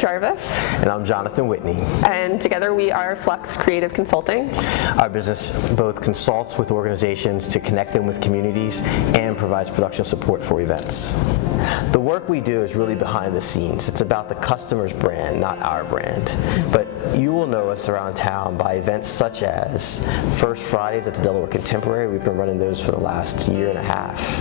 Jarvis. And I'm Jonathan Whitney. And together we are Flux Creative Consulting. Our business both consults with organizations to connect them with communities and provides production support for events. The work we do is really behind the scenes. It's about the customer's brand, not our brand. But you will know us around town by events such as First Fridays at the Delaware Contemporary. We've been running those for the last year and a half.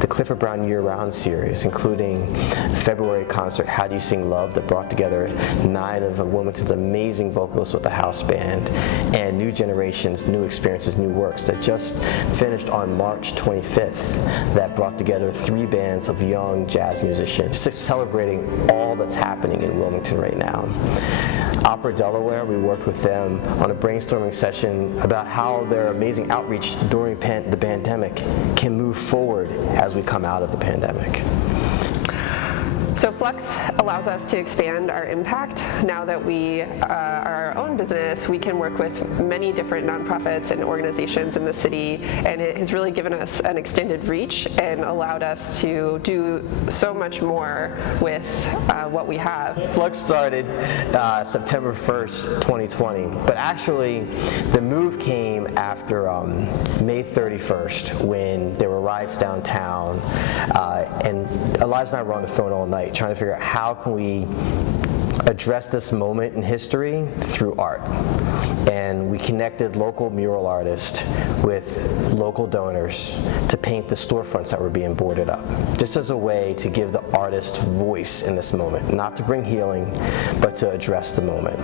The Clifford Brown Year-Round series, including February concert, How Do You Sing Love, that brought together 9 of Wilmington's amazing vocalists with the house band, and New Generations, New Experiences, New Works that just finished on March 25th that brought together 3 bands of young jazz musicians, just celebrating all that's happening in Wilmington right now. Opera Delaware, we worked with them on a brainstorming session about how their amazing outreach during the pandemic can move forward as we come out of the pandemic. So Flux allows us to expand our impact. Now that we are our own business, we can work with many different nonprofits and organizations in the city, and it has really given us an extended reach and allowed us to do so much more with what we have. Flux started September 1st, 2020, but actually the move came after May 31st when there were riots downtown, and Eliza and I were on the phone all night trying to figure out how can we address this moment in history through art. And we connected local mural artists with local donors to paint the storefronts that were being boarded up, just as a way to give the artist voice in this moment, not to bring healing, but to address the moment.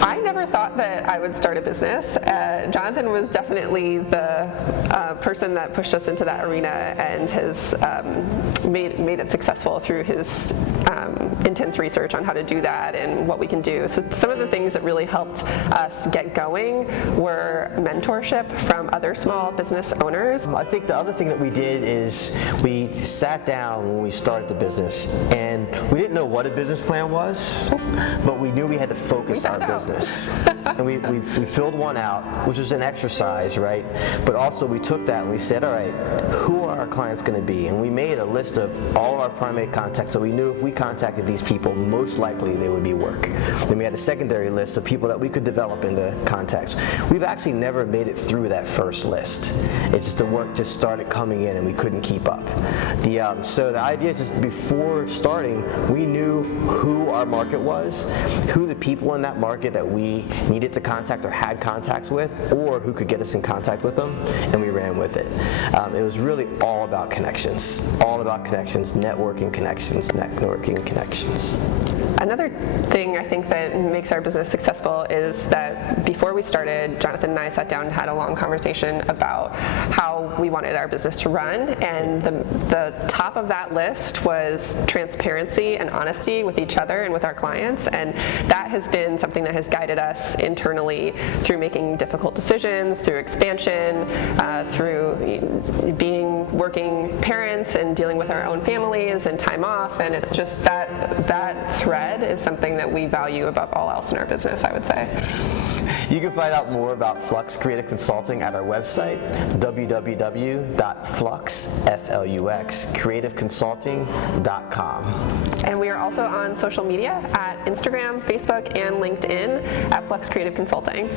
I never thought that I would start a business. Jonathan was definitely the person that pushed us into that arena and has made it successful through his intense research on how to do that and what we can do. So some of the things that really helped us get going were mentorship from other small business owners. I think the other thing that we did is we sat down when we started the business, and we didn't know what a business plan was, but we knew we had to focus our business. And we filled one out, which was an exercise, right? But also we took that and we said, all right, who are our clients going to be? And we made a list of all of our primary contacts, so we knew if we contacted these people, most likely they would be work. Then we had a secondary list of people that we could develop into contacts. We've actually never made it through that first list. It's just the work just started coming in and we couldn't keep up. So the idea is just before starting, we knew who our market was, who the people in that market that we needed to contact or had contacts with, or who could get us in contact with them, and we ran with it. It was really all about connections, networking connections. Another thing I think that makes our business successful is that before we started, Jonathan and I sat down and had a long conversation about how we wanted our business to run, and the top of that list was transparency and honesty with each other and with our clients, and that has been something that has guided us internally through making difficult decisions, through expansion, through being working parents and dealing with our own families and time off, and it's just that thread is something that we value above all else in our business, I would say. You can find out more about Flux Creative Consulting at our website, www.fluxcreativeconsulting.com. And we are also on social media at Instagram, Facebook, and LinkedIn at Flux Creative Consulting.